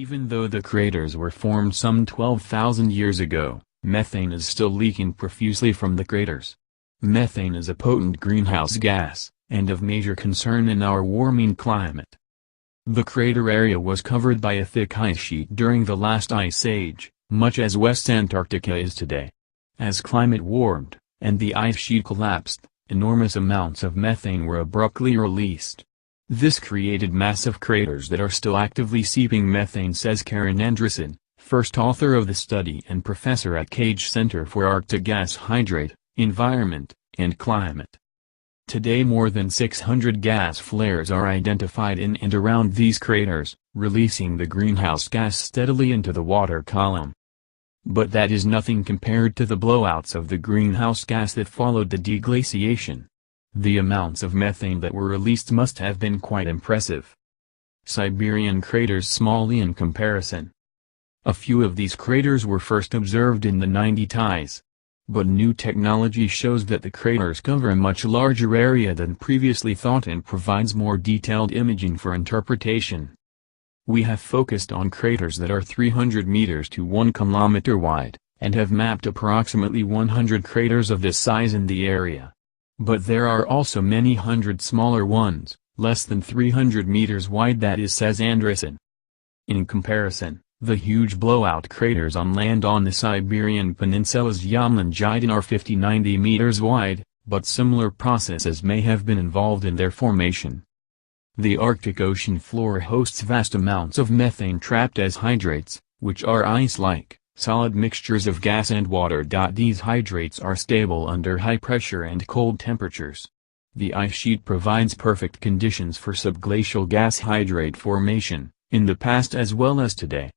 Even though the craters were formed some 12,000 years ago, methane is still leaking profusely from the craters. Methane is a potent greenhouse gas, and of major concern in our warming climate. The crater area was covered by a thick ice sheet during the last ice age, much as West Antarctica is today. As climate warmed, and the ice sheet collapsed, enormous amounts of methane were abruptly released. This created massive craters that are still actively seeping methane, says Karin Andreassen, first author of the study and professor at Cage Center for Arctic Gas Hydrate, Environment, and Climate. Today more than 600 gas flares are identified in and around these craters, releasing the greenhouse gas steadily into the water column. But that is nothing compared to the blowouts of the greenhouse gas that followed the deglaciation. The amounts of methane that were released must have been quite impressive. Siberian craters small in comparison. A few of these craters were first observed in the 90s. But new technology shows that the craters cover a much larger area than previously thought and provides more detailed imaging for interpretation. We have focused on craters that are 300 meters to 1 kilometer wide, and have mapped approximately 100 craters of this size in the area. But there are also many hundred smaller ones, less than 300 meters wide, that is, says Andreassen. In comparison, the huge blowout craters on land on the Siberian Peninsula's Yamlin-Jiden are 50–90 meters wide, but similar processes may have been involved in their formation. The Arctic Ocean floor hosts vast amounts of methane trapped as hydrates, which are ice-like, solid mixtures of gas and water. These hydrates are stable under high pressure and cold temperatures. The ice sheet provides perfect conditions for subglacial gas hydrate formation, in the past as well as today.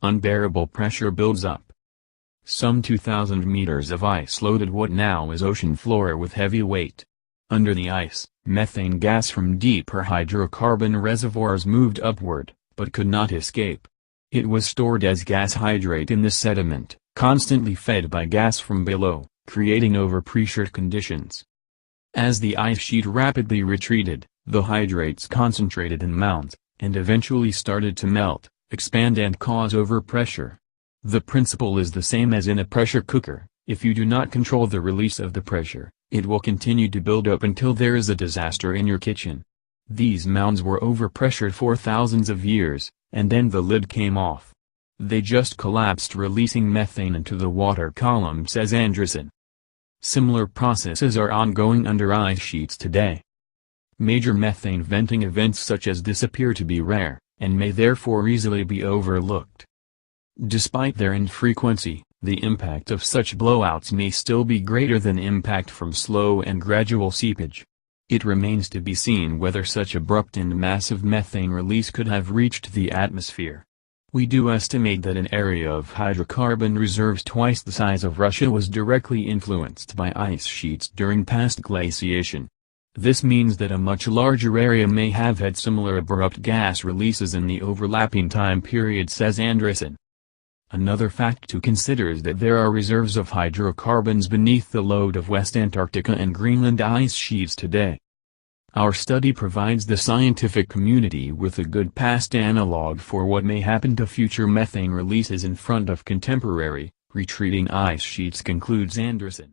Unbearable pressure builds up. Some 2,000 meters of ice loaded what now is ocean floor with heavy weight. Under the ice, methane gas from deeper hydrocarbon reservoirs moved upward, but could not escape. It was stored as gas hydrate in the sediment, constantly fed by gas from below, creating overpressured conditions. As the ice sheet rapidly retreated, the hydrates concentrated in mounds, and eventually started to melt, expand and cause overpressure. The principle is the same as in a pressure cooker. If you do not control the release of the pressure, it will continue to build up until there is a disaster in your kitchen. These mounds were overpressured for thousands of years, and then the lid came off. They just collapsed, releasing methane into the water column, says Andreassen. Similar processes are ongoing under ice sheets today. Major methane venting events such as this appear to be rare, and may therefore easily be overlooked. Despite their infrequency, the impact of such blowouts may still be greater than impact from slow and gradual seepage. It remains to be seen whether such abrupt and massive methane release could have reached the atmosphere. We do estimate that an area of hydrocarbon reserves twice the size of Russia was directly influenced by ice sheets during past glaciation. This means that a much larger area may have had similar abrupt gas releases in the overlapping time period, says Andreassen. Another fact to consider is that there are reserves of hydrocarbons beneath the load of West Antarctica and Greenland ice sheets today. Our study provides the scientific community with a good past analog for what may happen to future methane releases in front of contemporary, retreating ice sheets, concludes Andreassen.